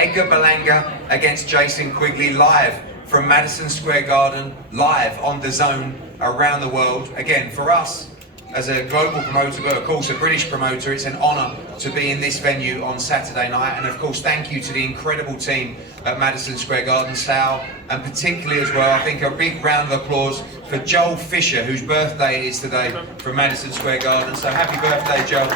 Edgar Berlanga against Jason Quigley, live from Madison Square Garden, live on the zone around the world. Again, for us, as a global promoter, but of course a British promoter, it's an honour to be in this venue on Saturday night. And of course, thank you to the incredible team at Madison Square Garden, Sal, and particularly as well, I think a big round of applause for Joel Fisher, whose birthday it is today, from Madison Square Garden. So happy birthday, Joel,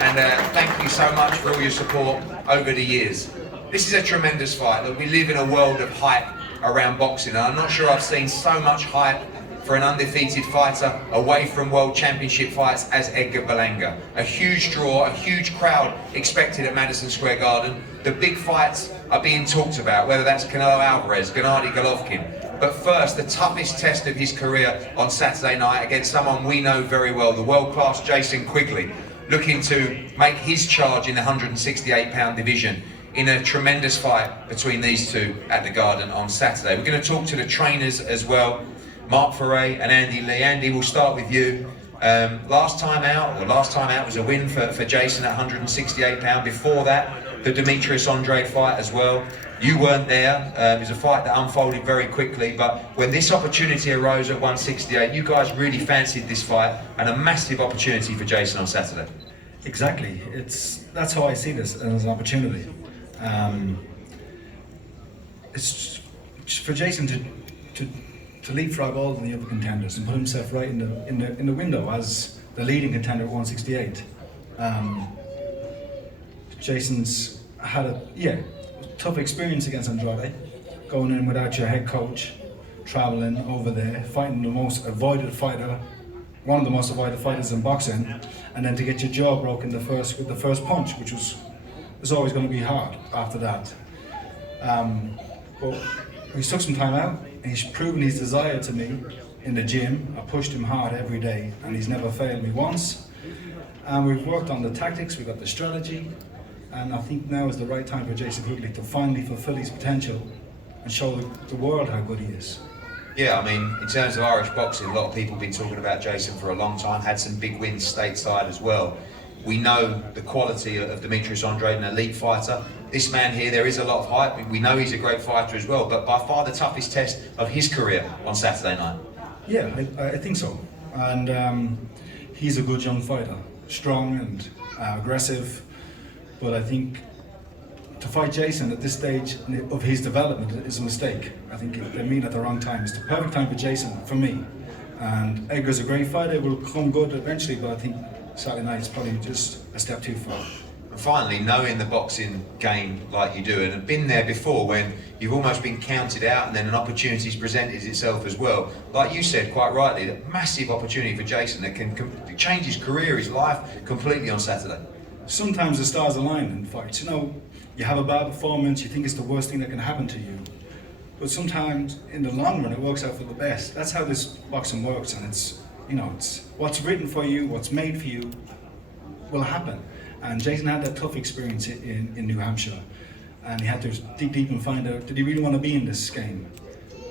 and thank you so much for all your support over the years. This is a tremendous fight. Look, we live in a world of hype around boxing, and I'm not sure I've seen so much hype for an undefeated fighter away from World Championship fights as Edgar Berlanga. A huge draw, a huge crowd expected at Madison Square Garden. The big fights are being talked about, whether that's Canelo Alvarez, Gennady Golovkin. But first, the toughest test of his career on Saturday night against someone we know very well, the world-class Jason Quigley, looking to make his charge in the 168-pound division in a tremendous fight between these two at the Garden on Saturday. We're going to talk to the trainers as well, Mark Foray and Andy Lee. Andy, we'll start with you. Last time out was a win for Jason at 168 pound. Before that, the Demetrius Andre fight as well. You weren't there. It was a fight that unfolded very quickly, but when this opportunity arose at 168, you guys really fancied this fight, and a massive opportunity for Jason on Saturday. Exactly. That's how I see this, as an opportunity. It's for Jason to leapfrog all the other contenders and put himself right in the window as the leading contender at 168. Jason's had a tough experience against Andrade, going in without your head coach, traveling over there, fighting the most avoided fighter, one of the most avoided fighters in boxing, and then to get your jaw broken with the first punch, which was always going to be hard after that. But he took some time out, and he's proven his desire to me in the gym. I pushed him hard every day, and he's never failed me once. And we've worked on the tactics, we've got the strategy, and I think now is the right time for Jason Quigley to finally fulfill his potential and show the world how good he is. Yeah, I mean, in terms of Irish boxing, a lot of people have been talking about Jason for a long time, had some big wins stateside as well. We know the quality of Demetrius Andre, an elite fighter. This man here, there is a lot of hype. We know he's a great fighter as well, but by far the toughest test of his career on Saturday night. Yeah, I think so. And he's a good young fighter, strong and aggressive. But I think to fight Jason at this stage of his development is a mistake. I think they meet at the wrong time. It's the perfect time for Jason, for me. And Edgar's a great fighter, it will come good eventually, but I think Saturday night is probably just a step too far. And finally, knowing the boxing game like you do, and have been there before when you've almost been counted out and then an opportunity's presented itself as well. Like you said quite rightly, a massive opportunity for Jason that can change his career, his life completely on Saturday. Sometimes the stars align in fights. You know, you have a bad performance, you think it's the worst thing that can happen to you. But sometimes in the long run it works out for the best. That's how this boxing works, and it's what's written for you, what's made for you will happen. And Jason had that tough experience in New Hampshire, and he had to dig deep and find out, did he really want to be in this game?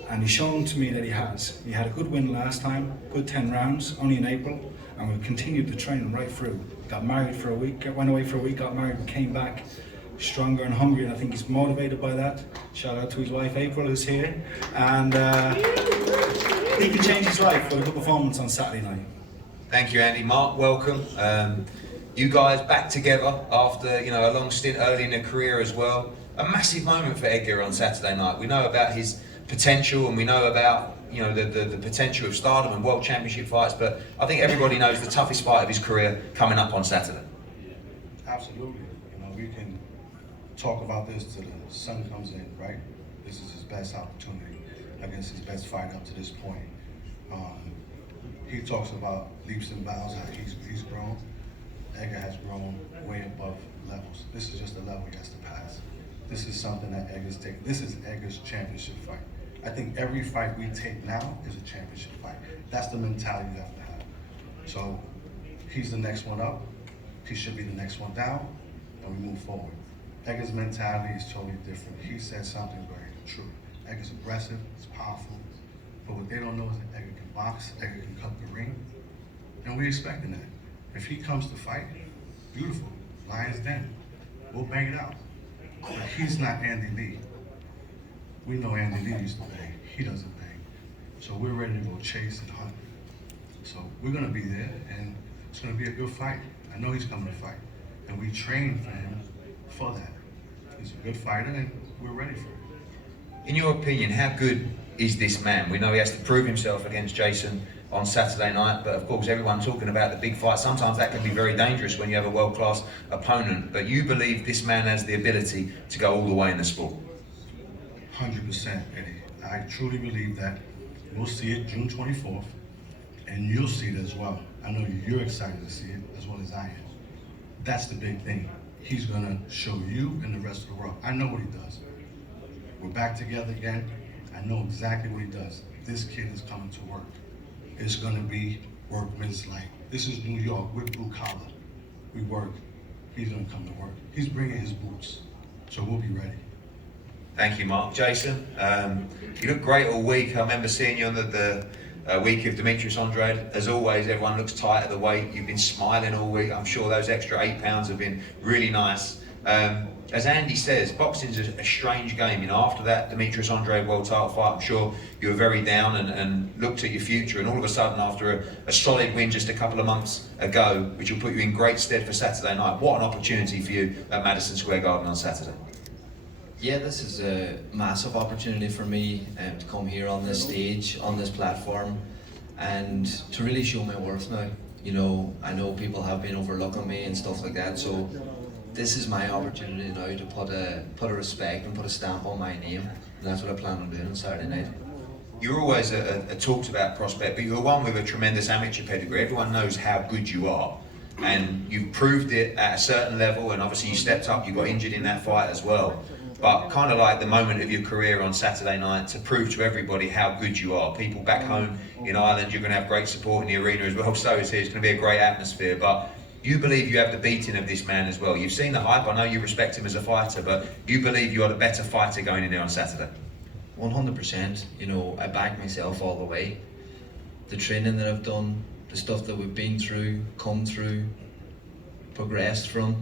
And he's shown to me that he has. He had a good win last time, good 10 rounds, only in April, and we continued to train him right through. Got married for a week, went away for a week, got married, and came back stronger and hungrier, and I think he's motivated by that. Shout out to his wife April, who's here, and he can change his life with a good performance on Saturday night. Thank you, Andy. Mark, welcome. You guys back together after a long stint early in their career as well. A massive moment for Edgar on Saturday night. We know about his potential, and we know about the potential of stardom and world championship fights, but I think everybody knows the toughest fight of his career coming up on Saturday. Absolutely. We can talk about this till the sun comes in, right? This is his best opportunity against his best fight up to this point. He talks about leaps and bounds, how he's grown. Edgar has grown way above levels. This is just a level he has to pass. This is something that Edgar's taking. This is Edgar's championship fight. I think every fight we take now is a championship fight. That's the mentality you have to have. So he's the next one up. He should be the next one down, and we move forward. Edgar's mentality is totally different. He said something very true. Edgar's aggressive, he's powerful, but what they don't know is that Edgar can box, Edgar can cut the ring, and we're expecting that. If he comes to fight, beautiful, Lions Den, we'll bang it out. He's not Andy Lee. We know Andy Lee used to bang. He doesn't bang. So we're ready to go chase and hunt. So we're gonna be there, and it's gonna be a good fight. I know he's coming to fight, and we trained for him for that. He's a good fighter, and we're ready for it. In your opinion, how good is this man? We know he has to prove himself against Jason on Saturday night, but of course everyone talking about the big fight, sometimes that can be very dangerous when you have a world-class opponent, but you believe this man has the ability to go all the way in the sport? 100%, Eddie. I truly believe that we'll see it June 24th, and you'll see it as well. I know you're excited to see it as well as I am. That's the big thing. He's gonna show you and the rest of the world. I know what he does. We're back together again. I know exactly what he does. This kid is coming to work. It's gonna be workman's-like. This is New York, we're blue collar. We work, he's gonna come to work. He's bringing his boots, so we'll be ready. Thank you, Mark. Jason, you look great all week. I remember seeing you on the week of Demetrius Andrade. As always, everyone looks tight at the weight. You've been smiling all week. I'm sure those extra 8 pounds have been really nice. As Andy says, boxing's a strange game. You know, after that Demetrius Andrade world title fight, I'm sure you were very down and looked at your future. And all of a sudden, after a solid win just a couple of months ago, which will put you in great stead for Saturday night, what an opportunity for you at Madison Square Garden on Saturday. Yeah, this is a massive opportunity for me to come here on this stage, on this platform, and to really show my worth now. You know, I know people have been overlooking me and stuff like that, so this is my opportunity now to put a respect and put a stamp on my name, and that's what I plan on doing on Saturday night. You're always a talked about prospect, but you're one with a tremendous amateur pedigree. Everyone knows how good you are, and you've proved it at a certain level, and obviously you stepped up, you got injured in that fight as well. But kind of like the moment of your career on Saturday night to prove to everybody how good you are. People back home in Ireland, you're going to have great support in the arena as well. So is here. It's going to be a great atmosphere. But you believe you have the beating of this man as well. You've seen the hype. I know you respect him as a fighter, but you believe you are the better fighter going in there on Saturday. 100%. You know, I back myself all the way. The training that I've done, the stuff that we've been through, come through, progressed from,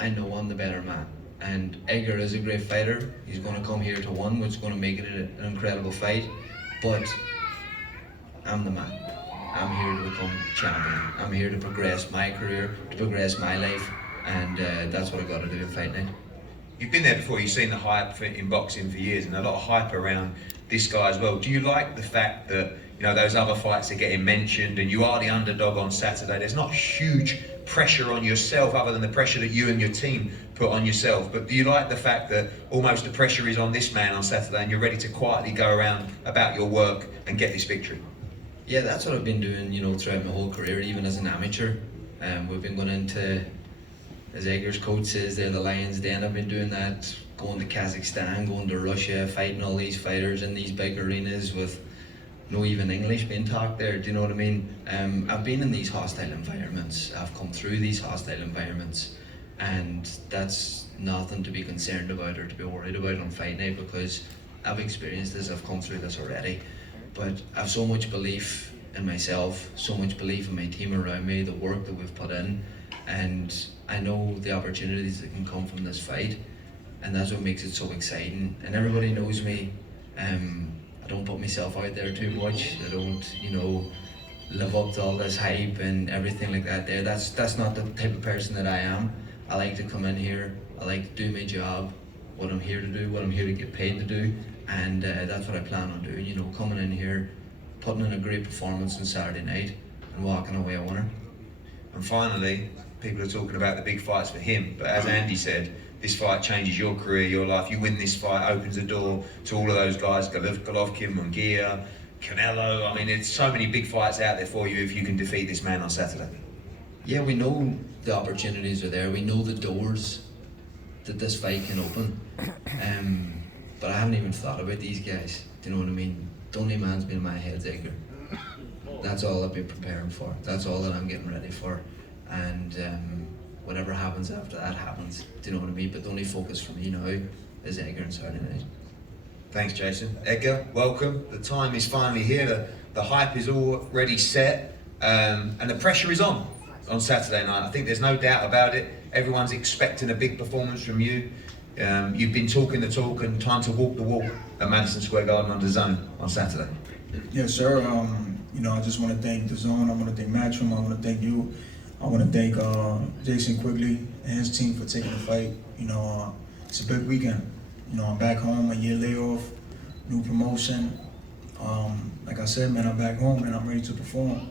I know I'm the better man. And Edgar is a great fighter. He's going to come here to win, which is going to make it an incredible fight. But I'm the man. I'm here to become champion. I'm here to progress my career, to progress my life, and that's what I got to do in fight night. You've been there before. You've seen the hype in boxing for years, and a lot of hype around this guy as well. Do you like the fact that, you know, those other fights are getting mentioned, and you are the underdog on Saturday? There's not huge pressure on yourself other than the pressure that you and your team put on yourself, but do you like the fact that almost the pressure is on this man on Saturday and you're ready to quietly go around about your work and get this victory? Yeah, that's what I've been doing, you know, throughout my whole career, even as an amateur. We've been going into, as Edgar's coach says, they're the Lions Den. I've been doing that, going to Kazakhstan, going to Russia, fighting all these fighters in these big arenas with no even English being talked there, do you know what I mean? I've been in these hostile environments, I've come through these hostile environments, and that's nothing to be concerned about or to be worried about on fight night, because I've experienced this, I've come through this already. But I've so much belief in myself, so much belief in my team around me, the work that we've put in, and I know the opportunities that can come from this fight, and that's what makes it so exciting. And everybody knows me. I don't put myself out there too much. I don't, you know, live up to all this hype and everything like that there. That's not the type of person that I am. I like to come in here, I like to do my job, what I'm here to do, what I'm here to get paid to do, and that's what I plan on doing, you know, coming in here, putting in a great performance on Saturday night and walking away a winner. And finally, people are talking about the big fights for him, but as Andy said, this fight changes your career, your life. You win this fight, opens the door to all of those guys, Golovkin, Munguia, Canelo. I mean, there's so many big fights out there for you if you can defeat this man on Saturday. Yeah, we know the opportunities are there. We know the doors that this fight can open. But I haven't even thought about these guys. Do you know what I mean? The only man's been in my head's Edgar. That's all I've been preparing for. That's all that I'm getting ready for. And whatever happens after that happens. Do you know what I mean? But the only focus for me now is Edgar and Saturday night. Thanks, Jason. Edgar, welcome. The time is finally here. The hype is already set, and the pressure is on Saturday night. I think there's no doubt about it. Everyone's expecting a big performance from you. You've been talking the talk and time to walk the walk at Madison Square Garden on DAZN on Saturday. Yes, sir. You know, I just want to thank DAZN. I want to thank Matchroom. I want to thank you. I want to thank Jason Quigley and his team for taking the fight. You know, it's a big weekend. You know, I'm back home, a year layoff, new promotion. Like I said, man, I'm back home and I'm ready to perform.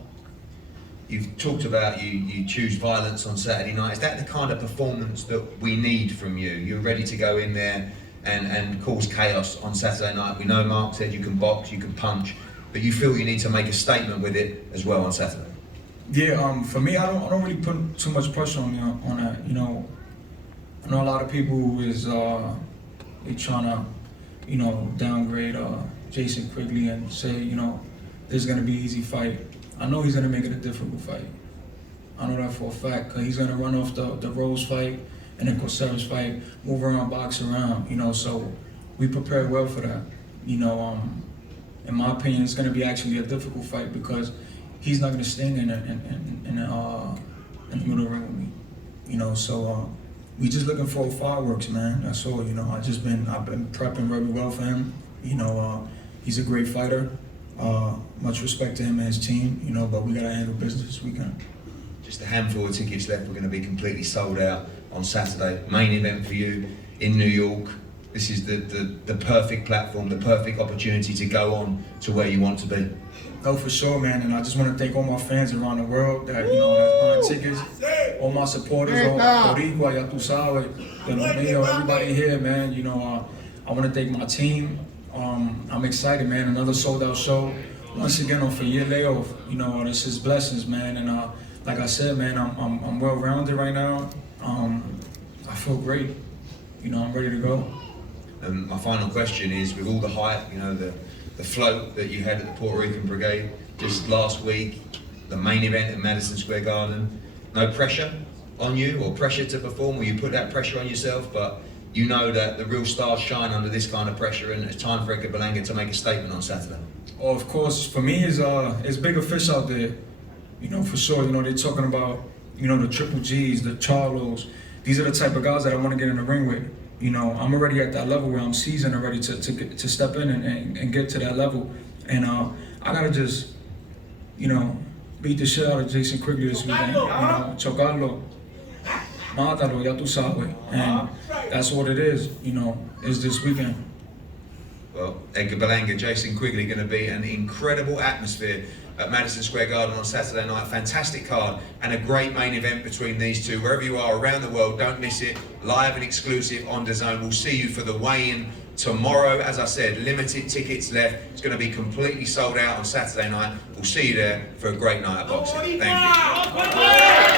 You've talked about you choose violence on Saturday night. Is that the kind of performance that we need from you? You're ready to go in there and cause chaos on Saturday night. We know Mark said you can box, you can punch, but you feel you need to make a statement with it as well on Saturday. Yeah, for me, I don't really put too much pressure on me on that. You know, I know a lot of people who is they trying to, you know, downgrade Jason Quigley and say, you know, this is gonna be an easy fight. I know he's gonna make it a difficult fight. I know that for a fact, cause he's gonna run off the Rose fight and then Corsair's fight, move around, box around, you know, so we prepared well for that. You know, in my opinion, it's gonna be actually a difficult fight because he's not gonna stand in the middle ring with me. You know, so we just looking for fireworks, man. That's all. You know, I've been prepping very well for him. You know, he's a great fighter. Much respect to him and his team. You know, but we gotta handle business this weekend. Just a handful of tickets left. We're going to be completely sold out on Saturday. Main event for you in New York. This is the perfect platform, the perfect opportunity to go on to where you want to be. Oh, for sure, man. And I just want to thank all my fans around the world that, you know, that's buying tickets. All my supporters, all Boricua, ya tu sabes, de los míos, everybody here, man. You know, I want to thank my team. I'm excited, man. Another sold out show. Once again, for a year layoff. You know, this is blessings, man. And like I said, man, I'm well rounded right now. I feel great. You know, I'm ready to go. And my final question is, with all the hype, you know, the float that you had at the Puerto Rican Brigade just last week, the main event at Madison Square Garden, no pressure on you or pressure to perform, or you put that pressure on yourself, but you know that the real stars shine under this kind of pressure, and it's time for Edgar Berlanga to make a statement on Saturday. Oh, of course, for me, it's bigger fish out there. You know, for sure. You know, they're talking about, you know, the Triple G's, the Charlos. These are the type of guys that I want to get in the ring with. You know, I'm already at that level where I'm seasoned and ready to step in and get to that level. And I gotta just, you know, beat the shit out of Jason Quigley this weekend. You know, chocarlo, mátalo, ya tu sabes. And that's what it is, you know, is this weekend. Well, Edgar Berlanga, Jason Quigley, going to be an incredible atmosphere at Madison Square Garden on Saturday night. Fantastic card and a great main event between these two. Wherever you are around the world, don't miss it. Live and exclusive on DAZN. We'll see you for the weigh-in tomorrow. As I said, limited tickets left. It's going to be completely sold out on Saturday night. We'll see you there for a great night of boxing. Thank you.